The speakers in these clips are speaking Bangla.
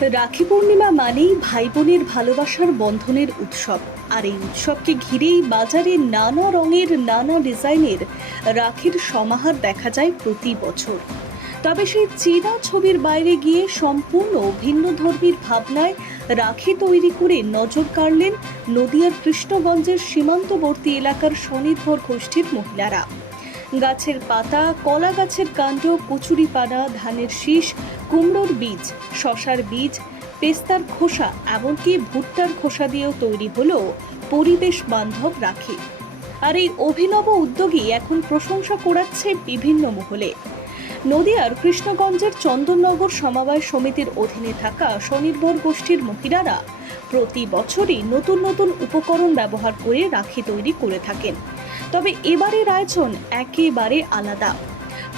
রাখি পূর্ণিমা মানেই ভাই বোনের ভালোবাসার বন্ধনের উৎসব। আর এই উৎসবকে ঘিরেই বাজারে নানা রঙের নানা ডিজাইনের রাখির সমাহার দেখা যায় প্রতি বছর। তবে সেই চীনা ছবির বাইরে গিয়ে সম্পূর্ণ ভিন্ন ধর্মীর ভাবনায় রাখি তৈরি করে নজর কাড়লেন নদিয়ার কৃষ্ণগঞ্জের সীমান্তবর্তী এলাকার স্বনির্ভর গোষ্ঠীর মহিলারা। গাছের পাতা, কলা গাছের কাণ্ড, কচুরিপানা, ধানের শীষ, কুমড়োর বীজ, শশার বীজ, পেস্তার খোসা, এমনকি ভুট্টার খোসা দিয়েও তৈরি হলো পরিবেশ বান্ধব রাখি। আর এই অভিনব উদ্যোগই এখন প্রশংসা কুড়াচ্ছে বিভিন্ন মহলে। নদিয়ার কৃষ্ণগঞ্জের চন্দননগর সমবায় সমিতির অধীনে থাকা স্বনির্ভর গোষ্ঠীর মহিলারা প্রতি বছরই নতুন নতুন উপকরণ ব্যবহার করে রাখি তৈরি করে থাকেন। তবে এবারের আয়োজন একেবারে আলাদা।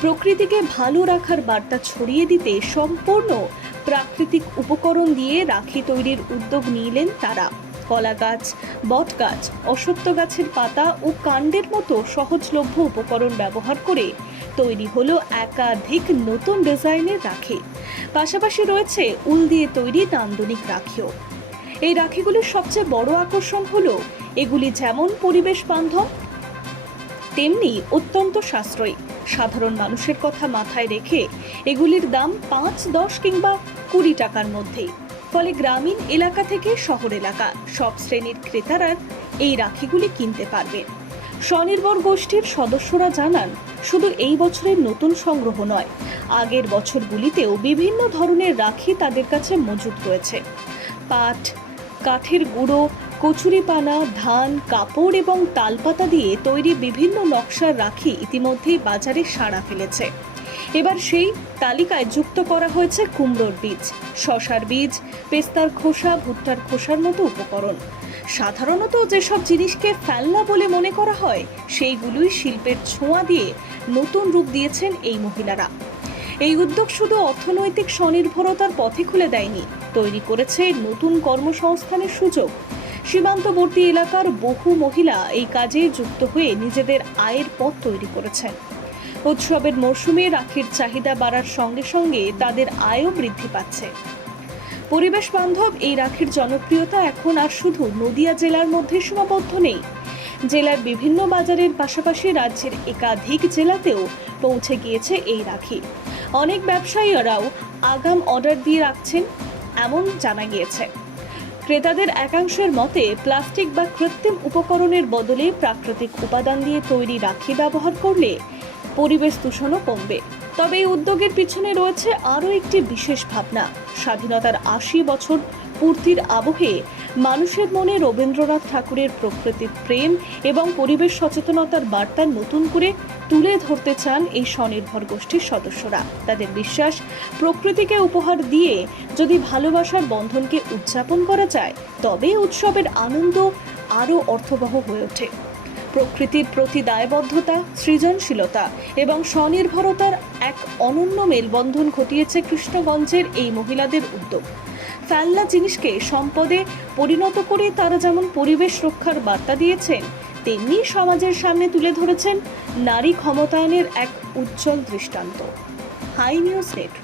প্রকৃতিকে ভালো রাখার বার্তা ছড়িয়ে দিতে সম্পূর্ণ প্রাকৃতিক উপকরণ দিয়ে রাখি তৈরির উদ্যোগ নিলেন তারা। কলা গাছ, বট গাছ, অশ্বত্থ গাছের পাতা ও কাণ্ডের মতো সহজলভ্য উপকরণ ব্যবহার করে তৈরি হলো একাধিক নতুন ডিজাইনের রাখি। পাশাপাশি রয়েছে উল দিয়ে তৈরি নান্দনিক রাখিও। এই রাখিগুলির সবচেয়ে বড় আকর্ষণ হলো এগুলি যেমন পরিবেশ বান্ধব, তেমনি অত্যন্ত সাশ্রয়ী। সাধারণ মানুষের কথা মাথায় রেখে এগুলির দাম 5, 10 কিংবা 20 টাকার মধ্যেই। ফলে গ্রামীণ এলাকা থেকে শহর এলাকা সব শ্রেণীর ক্রেতারা এই রাখিগুলি কিনতে পারবে। স্বনির্ভর গোষ্ঠীর সদস্যরা জানান, শুধু এই বছরের নতুন সংগ্রহ নয়, আগের বছরগুলিতেও বিভিন্ন ধরনের রাখি তাদের কাছে মজুদ রয়েছে। পাট, কাঠের গুঁড়ো, কচুরিপানা, ধান, কাপড় এবং তালপাতা দিয়ে তৈরি বিভিন্ন নকশার রাখি ইতিমধ্যেই বাজারে সাড়া ফেলেছে। এবার সেই তালিকায় যুক্ত করা হয়েছে কুমড়োর বীজ, শশার বীজ, পেস্তার খোসা, ভুট্টার খোসার মতো উপকরণ। সাধারণত যেসব জিনিসকে ফেলনা বলে মনে করা হয়, সেইগুলোই শিল্পের ছোঁয়া দিয়ে নতুন রূপ দিয়েছেন এই মহিলারা। এই উদ্যোগ শুধু অর্থনৈতিক স্বনির্ভরতার পথে খুলে দেয়নি, তৈরি করেছে নতুন কর্মসংস্থানের সুযোগ। সীমান্তবর্তী এলাকার বহু মহিলা এই কাজে যুক্ত হয়ে নিজেদের আয়ের পথ তৈরি করেছেন। উৎসবের মরশুমে রাখির চাহিদা বাড়ার সঙ্গে সঙ্গে তাদের আয়ও বৃদ্ধি পাচ্ছে। পরিবেশ বান্ধব এই রাখির জনপ্রিয়তা এখন আর শুধু নদিয়া জেলার মধ্যে সীমাবদ্ধ নেই। জেলার বিভিন্ন বাজারের পাশাপাশি রাজ্যের একাধিক জেলাতেও পৌঁছে গিয়েছে এই রাখি। অনেক ব্যবসায়ীরাও আগাম অর্ডার দিয়ে রাখছেন এমন জানা গিয়েছে। ক্রেতাদের একাংশের মতে প্লাস্টিক বা কৃত্রিম উপকরণের বদলে প্রাকৃতিক উপাদান দিয়ে তৈরি রাখি ব্যবহার করলে পরিবেশ দূষণও কমবে। তবে এই উদ্যোগের পিছনে রয়েছে আরও একটি বিশেষ ভাবনা। স্বাধীনতার 80 বছর পূর্তির আবহে মানুষের মনে রবীন্দ্রনাথ ঠাকুরের প্রকৃতির প্রেম এবং পরিবেশ সচেতনতার বার্তা নতুন করে তুলে ধরতে চান এই স্বনির্ভর গোষ্ঠীর সদস্যরা। তাদের বিশ্বাস, প্রকৃতিকে উপহার দিয়ে যদি ভালোবাসার বন্ধনকে উদযাপন করা যায়, তবে উৎসবের আনন্দ আরও অর্থবহ হয়ে ওঠে। প্রকৃতির প্রতি দায়বদ্ধতা, সৃজনশীলতা এবং স্বনির্ভরতার এক অনন্য মেলবন্ধন ঘটিয়েছে কৃষ্ণগঞ্জের এই মহিলাদের উদ্যোগ। ফেলনা জিনিসকে সম্পদে পরিণত করে তারা যেমন পরিবেশ রক্ষার বার্তা দিয়েছেন, তেমনি সমাজের সামনে তুলে ধরেছেন নারী ক্ষমতায়নের এক উজ্জ্বল দৃষ্টান্ত। Hi news network.